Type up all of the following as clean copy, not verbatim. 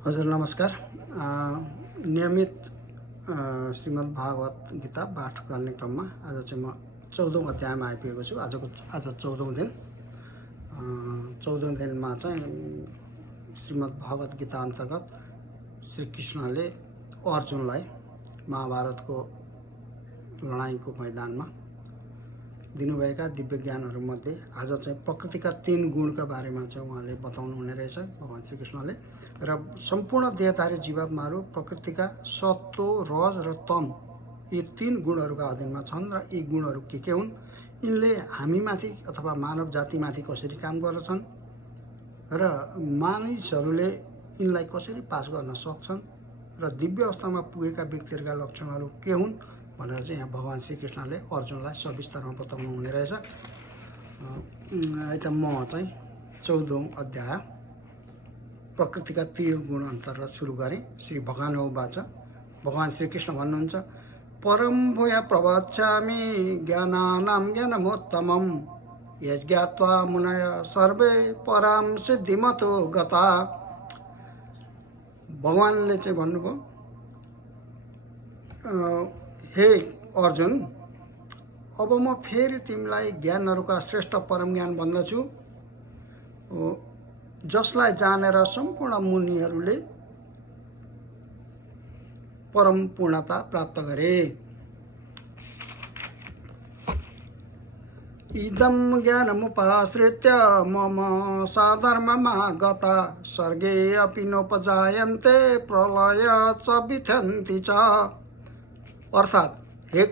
हजुर नमस्कार। नियमित श्रीमद् भागवत गीता पाठ गर्ने क्रममा आज चाहिँ म 14औं अध्यायमा आइपुगेको छु। आज 14औं दिन। 14औं दिनमा चाहिँ श्रीमद् भागवत गीता अन्तर्गत श्री कृष्णले अर्जुनलाई महाभारतको लडाइँको मैदानमा दिनुभएका दिव्य ज्ञानहरूमध्ये आज चाहिँ प्रकृतिका 3 गुणका बारेमा चाहिँ उहाँले बताउनु हुने रहेछ भगवान श्रीकृष्णले। र सम्पूर्ण देहधारी जीवात्माहरू प्रकृतिका सत्व, रज र तम यी 3 गुणहरूका अधीनमा छन् र यी गुणहरू के हुन्, यिनले हामीमाथि अथवा मानव जातिमाथि कसरी काम गर्छन् र मानिसहरूले यिनलाई कसरी पास गर्न सक्छन् र दिव्य अवस्थामा पुगेका व्यक्तिहरूका लक्षणहरू के हुन् भनेर चाहिँ यहाँ भगवान श्रीकृष्णले अर्जुनलाई सविस्तारमा बताउनु हुने रहेछ। त म चाहिँ 14औं अध्याय प्रकृतिका 3 गुण अन्तर्गत सुरु गरेँ। श्री भगवानुवाच, भगवान श्रीकृष्ण भन्नुहुन्छ, परम भूय प्रवक्ष्यामि ज्ञानानां ज्ञानमोत्तमं यज्ञात्वा मुनय सर्वे परां सिद्धिमतो गता। भगवानले चाहिँ भन्नुभयो, हे अर्जुन, अब म फेरि तिमीलाई ज्ञानहरूका श्रेष्ठ परम ज्ञान भन्दछु, जसलाई जानेर सम्पूर्ण मुनिहरूले परम पूर्णता प्राप्त गरे। इदं ज्ञानमुपाश्रित्य मम साधर्ममा गता सर्गे अपि नोपजायन्ते प्रलय च विथन्ति च। अर्थात् हे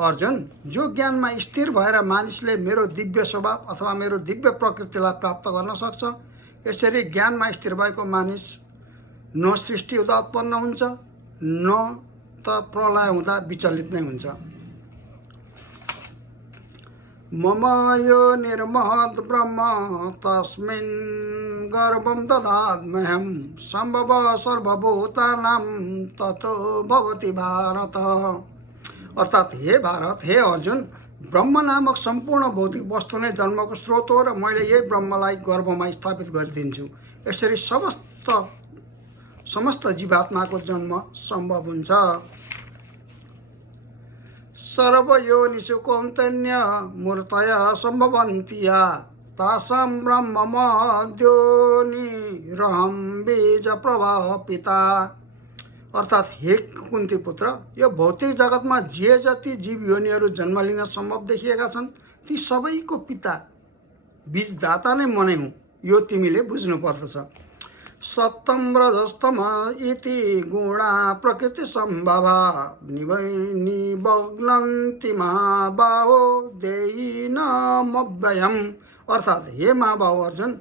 अर्जुन, जो ज्ञानमा स्थिर भएर मानिसले मेरो दिव्य स्वभाव अथवा मेरो दिव्य प्रकृतिलाई प्राप्त गर्न सक्छ, यसरी ज्ञानमा स्थिर भएको मानिस न सृष्टि हुँदा उत्पन्न हुन्छ न त प्रलय हुँदा विचलित नै हुन्छ। मम यो निर्महद् ब्रह्म तस्मिन् गर्भं ददाम्यहं सम्भव सर्वभूतानां ततो भवति भारत। अर्थात् हे भारत, हे अर्जुन, ब्रह्म नामक सम्पूर्ण भौतिक वस्तु नै जन्मको स्रोत हो र मैले यही ब्रह्मलाई गर्भमा स्थापित गरिदिन्छु। यसरी समस्त जीवात्माको जन्म सम्भव हुन्छ। सर्वयोनिषु कौन्तेय मूर्तय सम्भवन्ति या तासां ब्रह्ममद्योनिरहं बीज प्रभव पिता। अर्थात् हे कुन्ती पुत्र, यो भौतिक जगतमा जे जति जीव योनिहरू जन्म लिन सम्भव देखिएका छन्, ती सबैको पिता बीजदाता नै म नै हुँ, यो तिमीले बुझ्नु पर्दछ। सत्यं रजस्तम इति गुणा प्रकृति सम्भवा निबध्नन्ति महाबाहो देयिनमव्ययम्। अर्थात् हे महाबाहो अर्जुन,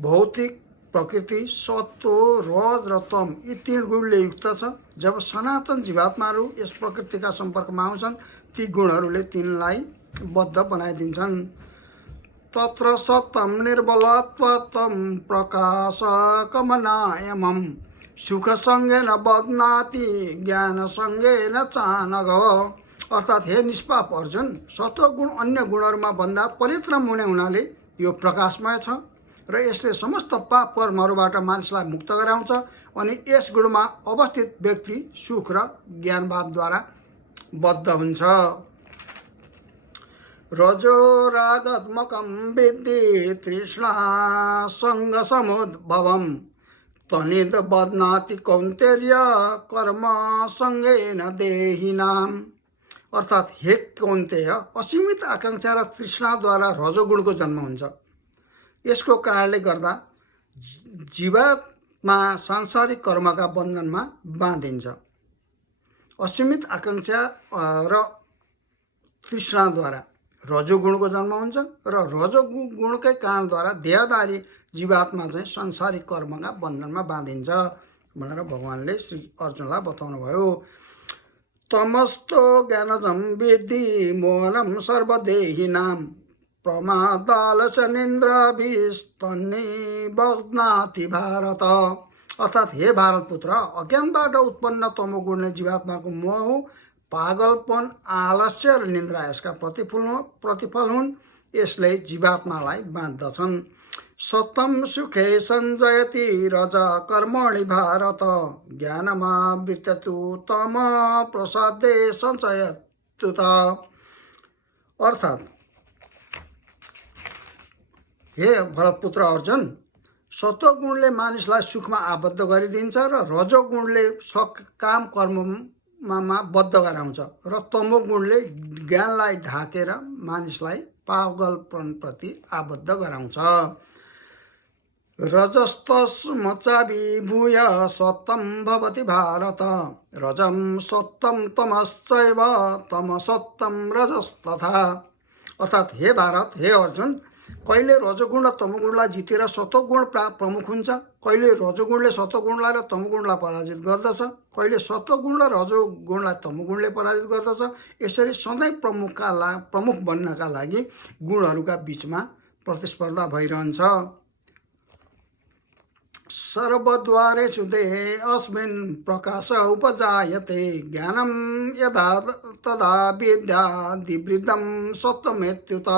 भौतिक प्रकृति सत्व, रज र तम यी 3 गुणले युक्त छ। जब सनातन जीवात्माहरू यस प्रकृतिका सम्पर्कमा आउँछन्, ती गुणहरूले तिनलाई बद्ध बनाइदिन्छन्। तत्र सत्यं निर्बलत्वं प्रकाशकमनायमं सुखसङ्गेन बध्नाति ज्ञानसङ्गेन चानघ। अर्थात् हे निष्पाप अर्जुन, सत्वगुण अन्य गुणहरूमा भन्दा परिश्रम हुने हुनाले यो प्रकाशमय छ र यसले समस्त पाप कर्महरूबाट मानिसलाई मुक्त गराउँछ अनि यस गुणमा अवस्थित व्यक्ति सुख र ज्ञान भावद्वारा बद्ध हुन्छ। रजो रागात्मकं विद्धि तृष्णा सङ्गसमुद्भवं तनिद बध्नाति कौन्तेय कर्म सङ्गेन देहिनाम्। अर्थात् हे कौन्तेय, असीमित आकांक्षा र तृष्णाद्वारा रजोगुणको जन्म हुन्छ। यसको कारणले गर्दा जीवात्मा सांसारिक कर्मका बन्धनमा बाँधिन्छ। असीमित आकांक्षा र तृष्णाद्वारा रजोगुणको जन्म हुन्छ र रजोगुणकै कारणद्वारा देहधारी जीवात्मा चाहिँ सांसारिक कर्मका बन्धनमा बाँधिन्छ भनेर भगवानले श्री अर्जुनलाई बताउनु भयो। तमस्तो ज्ञानजं विद्धि मोहनं सर्वदेहिनां प्रमादालसनिन्द्राभिस्तन्निबध्नाति भारत। अर्थात् हे भारत पुत्र, अज्ञानबाट उत्पन्न तमोगुण जीवात्माको मोह, पागलपन, आलस्य र निन्द्रा यसका प्रतिफल हुन्। यसले जीवात्मालाई बाँध्दछन्। सत्तम सुखे सञ्जयति रज कर्मणि भारत ज्ञानमावृत्यतु तम प्रसादे सञ्चयतु त। अर्थात् हे भरतपुत्र अर्जुन, सत्वगुणले मानिसलाई सुखमा आबद्ध गरिदिन्छ र रजोगुणले काम कर्ममा बद्ध गराउँछ र तमोगुणले ज्ञानलाई ढाकेर मानिसलाई पागलपनप्रति आबद्ध गराउँछ। रजस्तस्मच्चाभिभूय सत्तं भवति भारत रजं सत्तं तमश्चैव तमसत्तं रजस्तथा। अर्थात् हे भारत, हे अर्जुन, कहिले रजोगुण र तमोगुणलाई जितेर सत्वगुण प्रमुख हुन्छ, कहिले रजोगुणले सत्वगुणलाई र तमोगुणलाई पराजित गर्दछ, कहिले सत्वगुण र रजोगुणलाई तमोगुणले पराजित गर्दछ। यसरी सधैँ प्रमुख बन्नका लागि गुणहरूका बीचमा प्रतिस्पर्धा भइरहन्छ। सर्वद्वारेषु देहे अस्मिन् प्रकाश उपजायते ज्ञानं यदा तदा विद्यादिवृद्धं सत्वमेत्युत।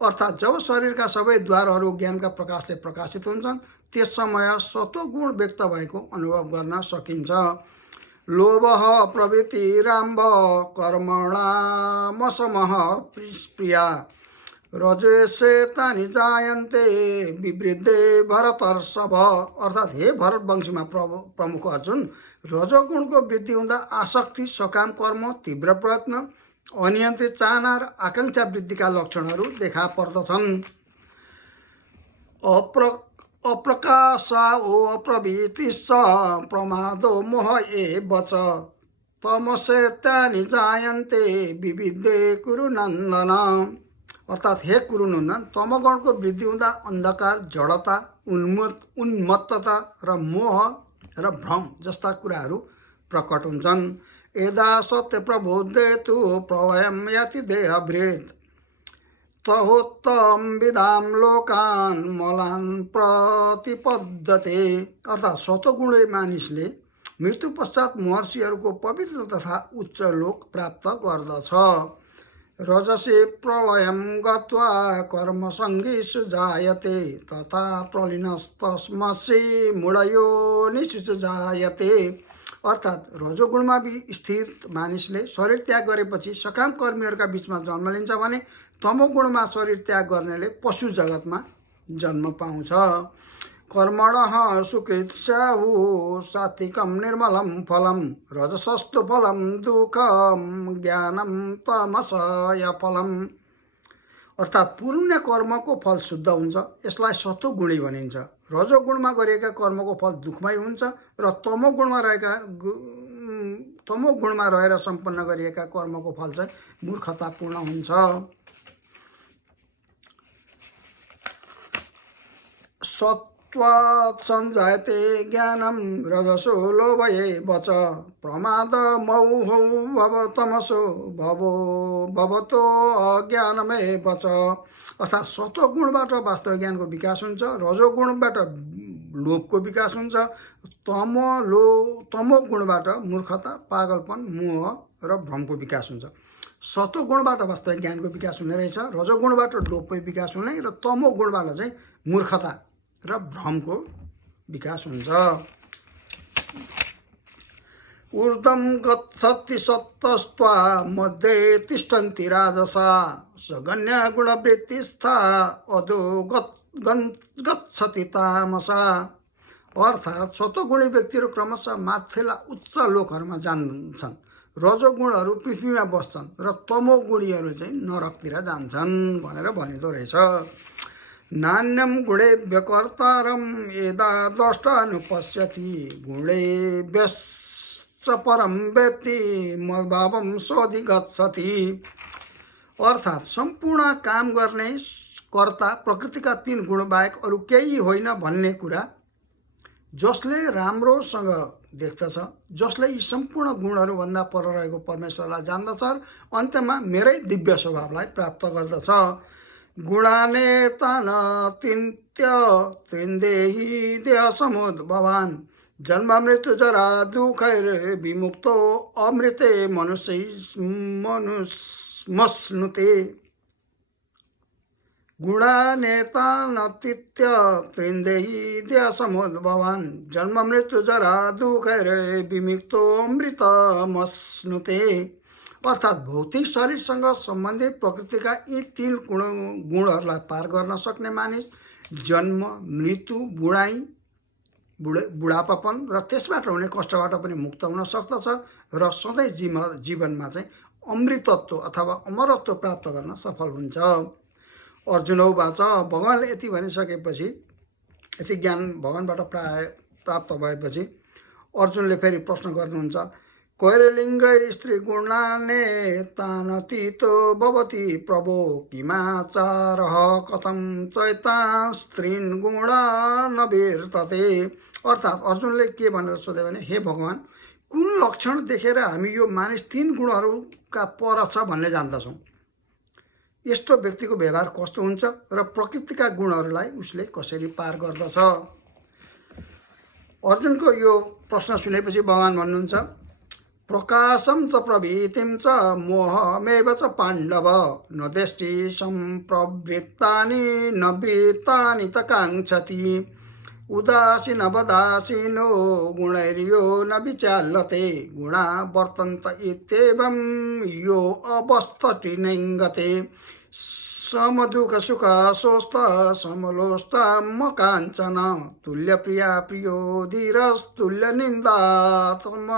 अर्थात् जब शरीरका सबै द्वारहरू ज्ञानका प्रकाशले प्रकाशित हुन्छन् त्यस समय सत्वगुण व्यक्त भएको अनुभव गर्न सकिन्छ। लोभः प्रवृत्तिरारम्भ कर्मणामशमः प्रिया रजसेतानि जायन्ते विवृद्धे भरतर्षभ। अर्थात् हे भरत वंशीमा प्रमुख अर्जुन, रजोगुणको वृद्धि हुँदा आसक्ति, सकाम कर्म, तीव्र प्रयत्न, अनियन्त्रित चाहना र आकांक्षा वृद्धिका लक्षणहरू देखा पर्दछन्। अप्रकाशो अप्रवृत्तिश्च प्रमादो मोह एव च तमसेतानि जायन्ते विविधे कुरु नन्दन। अर्थात् हे कुरुनन्दन, तमगुणको वृद्धि हुँदा अन्धकार, जडता, उन्मत्तता र मोह र भ्रम जस्ता कुराहरू प्रकट हुन्छन्। यदा सत्य प्रबोधेतु प्रलयं याति देहभृत् तहोत्तम विदाम लोकान् मलान् प्रतिपद्यते। अर्थात् सत्वगुणले मानिसले मृत्यु पश्चात महर्षिहरूको पवित्र तथा उच्च लोक प्राप्त गर्दछ। रजसे प्रलयं गत्वा कर्मसङ्गीषु जायते तथा प्रलीनस्तस्मसि मूढयोनिषु जायते। अर्थात् रजोगुणमा स्थिर मानिसले शरीर त्याग गरेपछि सकाम कर्मीहरूका बीचमा जन्म लिन्छ भने तमोगुणमा शरीर त्याग गर्नेले पशु जगतमा जन्म पाउँछ। कर्मणः सुकृत्स्याहु सात्विकं निर्मलं फलं रजसस्तु फलं दुःखं ज्ञानं तमसय फलम्। अर्थात् पुण्य कर्मको फल शुद्ध हुन्छ, यसलाई सत्वगुणी भनिन्छ। रजोगुणमा गरिएका कर्मको फल दुःखमय हुन्छ र तमोगुणमा रहेर सम्पन्न गरिएका कर्मको फल चाहिँ मूर्खतापूर्ण हुन्छ। सत्त्वात् सञ्जायते ज्ञानं रजसो लोभ एव च प्रमाद मोहो भव तमसो भवतो अज्ञानमेव च। अर्थात् सत्वगुणबाट वास्तविक ज्ञानको विकास हुन्छ, रजोगुणबाट लोभको विकास हुन्छ, तमोगुणबाट मूर्खता, पागलपन, मोह र भ्रमको विकास हुन्छ। सत्वगुणबाट वास्तविक ज्ञानको विकास हुने रहेछ, रजोगुणबाट लोभको विकास हुने र तमोगुणबाट चाहिँ मूर्खता र भ्रमको विकास हुन्छ। ऊर्ध्वं गच्छति सत्तस्त्वा मध्ये तिष्ठन्ति राजसा सगन्य गुणवृत्तिस्था अधो गच्छति तामसा। अर्थात् सत्वगुणी व्यक्तिहरू क्रमशः माथिल्ला उच्च लोकहरूमा जान्छन्, रजोगुणहरू पृथ्वीमा बस्छन् र तमोगुणीहरू चाहिँ नरकतिर जान्छन् भनेर भनिँदो रहेछ। नान्यं गुणेभ्य कर्तारं यदा द्रष्टानुपश्यति गुणेभ्यश्च परं वेत्ति मद्भावं सोऽधिगच्छति। अर्थात् सम्पूर्ण काम गर्ने कर्ता प्रकृतिका 3 गुण बाहेक अरू केही होइन भन्ने कुरा जसले राम्रोसँग देख्दछ, जसले यी सम्पूर्ण गुणहरूभन्दा पर रहेको परमेश्वरलाई जान्दछ, अन्त्यमा मेरै दिव्य स्वभावलाई प्राप्त गर्दछ। गुणानेतान तिन्त्य त्रिन्देही देह समुद्भवान् जन्म मृत्यु जरा दुःखैर विमुक्तो अमृते मनुष्यमश्नुते। गुणानेतानतीत्य त्रिन्देही द्यासमुद्भवान् जन्म मृत्यु जरा दुःखैरे विमुक्तोऽमृतमश्नुते। अर्थात् भौतिक शरीरसँग सम्बन्धित प्रकृतिका यी तीन गुणहरूलाई पार गर्न सक्ने मानिस जन्म मृत्यु बुढापापन र त्यसबाट हुने कष्टबाट पनि मुक्त हुन सक्दछ र सधैँ जीवनमा चाहिँ अमृतत्व अथवा अमरत्व प्राप्त गर्न सफल हुन्छ। अर्जुन उवाच भगवान्ले यति भनिसकेपछि, यति ज्ञान भगवान्बाट प्राप्त भएपछि अर्जुनले फेरि प्रश्न गर्नुहुन्छ, कैरलिङ्ग स्त्री गुणानेतानतीतो भवति प्रभो किमाचारः कथं चैतां स्त्रीन् गुणानविर्तते। अर्थात् अर्जुनले के भनेर सोध्यो भने, हे भगवान्, कुन लक्षण देखेर हामी यो मानिस तीन गुणहरूका पर छ भन्ने जान्दछौँ? यस्तो व्यक्तिको व्यवहार कस्तो हुन्छ र प्रकृतिका गुणहरूलाई उसले कसरी पार गर्दछ? अर्जुनको यो प्रश्न सुनेपछि भगवान् भन्नुहुन्छ, प्रकाशम च प्रभृतिम च मोहमेव च पाण्डव न दृष्टि सम्प्रवृत्तानि न वृत्तानि त काङ्क्षति उदासीनवदासीनो गुणैर्यो न विचाल्यते गुणा वर्तन्त इत्येवं यो अवस्थति नैङ्गते समदुःख सुख स्वस्थ समलोष्टाम काञ्चन तुल्य प्रिया प्रियो धीरस्तुल्य निन्दात्म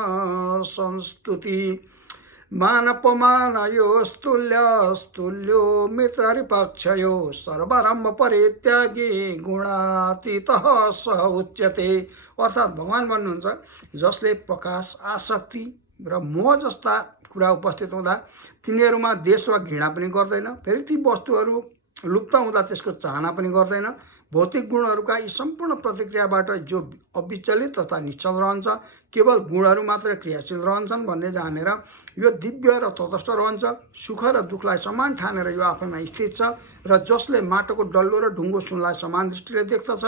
संस्तुति मानपमानयोस्तुल्यो मित्ररिपक्षयो सर्वारम्भ परित्यागी गुणातीतः स उच्यते। अर्थात् भगवान् भन्नुहुन्छ, जसले प्रकाश आसक्ति र मोह जस्ता कुरा उपस्थित हुँदा तिनीहरूमा देश वा घृणा पनि गर्दैन, फेरि ती वस्तुहरू लुप्त हुँदा त्यसको चाहना पनि गर्दैन, भौतिक गुणहरूका यी सम्पूर्ण प्रतिक्रियाबाट जो अविचलित तथा निश्चल रहन्छ, केवल गुणहरू मात्र क्रियाशील रहन्छन् भन्ने जानेर यो दिव्य र तटस्थ रहन्छ, सुख र दुःखलाई समान ठानेर यो आफैमा स्थित छ र जसले माटोको डल्लो र ढुङ्गो सुनलाई समान दृष्टिले देख्दछ।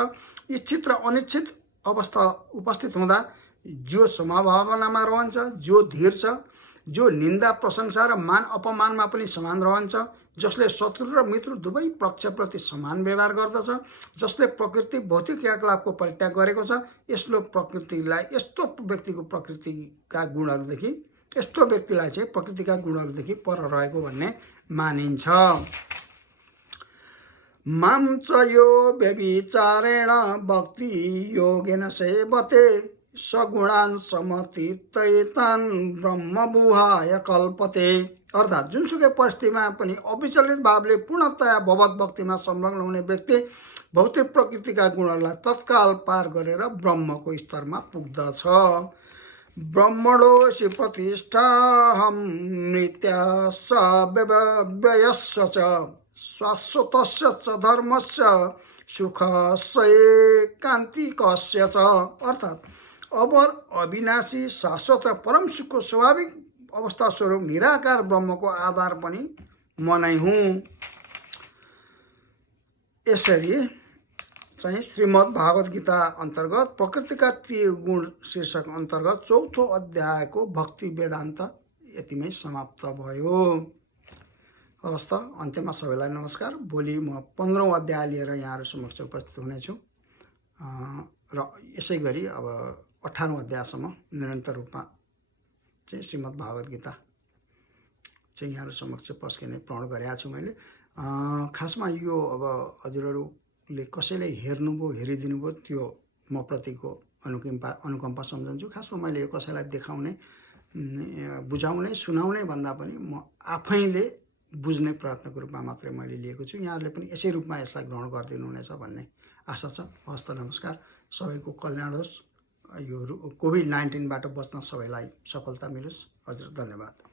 इच्छित र अनिच्छित अवस्था उपस्थित हुँदा जो समभावनामा रहन्छ, जो धीर छ, जो निन्दा प्रशंसा र मान अपमानमा पनि समान रहन्छ, जसले शत्रु र मित्र दुवै पक्षप्रति समान व्यवहार गर्दछ, जसले प्रकृति भौतिक क्रियाकलापको परित्याग गरेको छ, यस्तो व्यक्तिलाई चाहिँ प्रकृतिका गुणहरूदेखि पर रहेको भन्ने मानिन्छ। मां च यो व्यभिचारेण भक्ति योगेन सेवते सगुणान् समतीतैतान् ब्रह्मबुहाय कल्पते। अर्थात् जुनसुकै परिस्थितिमा पनि अविचलित भावले पूर्णतया भगवत भक्तिमा संलग्न हुने व्यक्ति भौतिक प्रकृतिका गुणहरूलाई तत्काल पार गरेर ब्रह्मको स्तरमा पुग्दछ। ब्रह्मणोऽसि प्रतिष्ठाहं मृत्यास व्ययस्य च शाश्वतस्य च धर्मस्य सुखस्यैकान्तिकस्य च। अर्थात् अमर अविनाशी शाश्वत र परम सुखको स्वाभाविक अवस्था स्वरूप निराकार ब्रह्मको आधार पनि म नै हुँ। यसरी चाहिँ श्रीमद् भागवत गीता अन्तर्गत प्रकृतिका 3 गुण शीर्षक अन्तर्गत 4थो अध्यायको भक्ति वेदान्त यतिमै समाप्त भयो। हवस् त, अन्त्यमा सबैलाई नमस्कार। भोलि म 15औं अध्याय लिएर यहाँहरू समक्ष उपस्थित हुनेछु र यसै गरी अब 18औं अध्यायसम्म निरन्तर रूपमा चाहिँ श्रीमद् भागवत गीता चाहिँ यहाँहरू समक्ष पस्किने प्रण गरेको छु मैले। खासमा यो अब हजुरहरूले कसैले हेर्नुभयो हेरिदिनुभयो त्यो म प्रतिको अनुकम्पा सम्झन्छु। खासमा मैले यो कसैलाई देखाउने बुझाउने सुनाउने भन्दा पनि म आफैले बुझ्ने प्रयत्नको रूपमा मात्रै मैले लिएको छु। यहाँहरूले पनि यसै रूपमा यसलाई ग्रहण गरिदिनु हुनेछ भन्ने आशा छ। हस्त नमस्कार। सबैको कल्याण होस्। यो कोभिड-19बाट बच्न सबैलाई सफलता मिलोस्। हजुर धन्यवाद।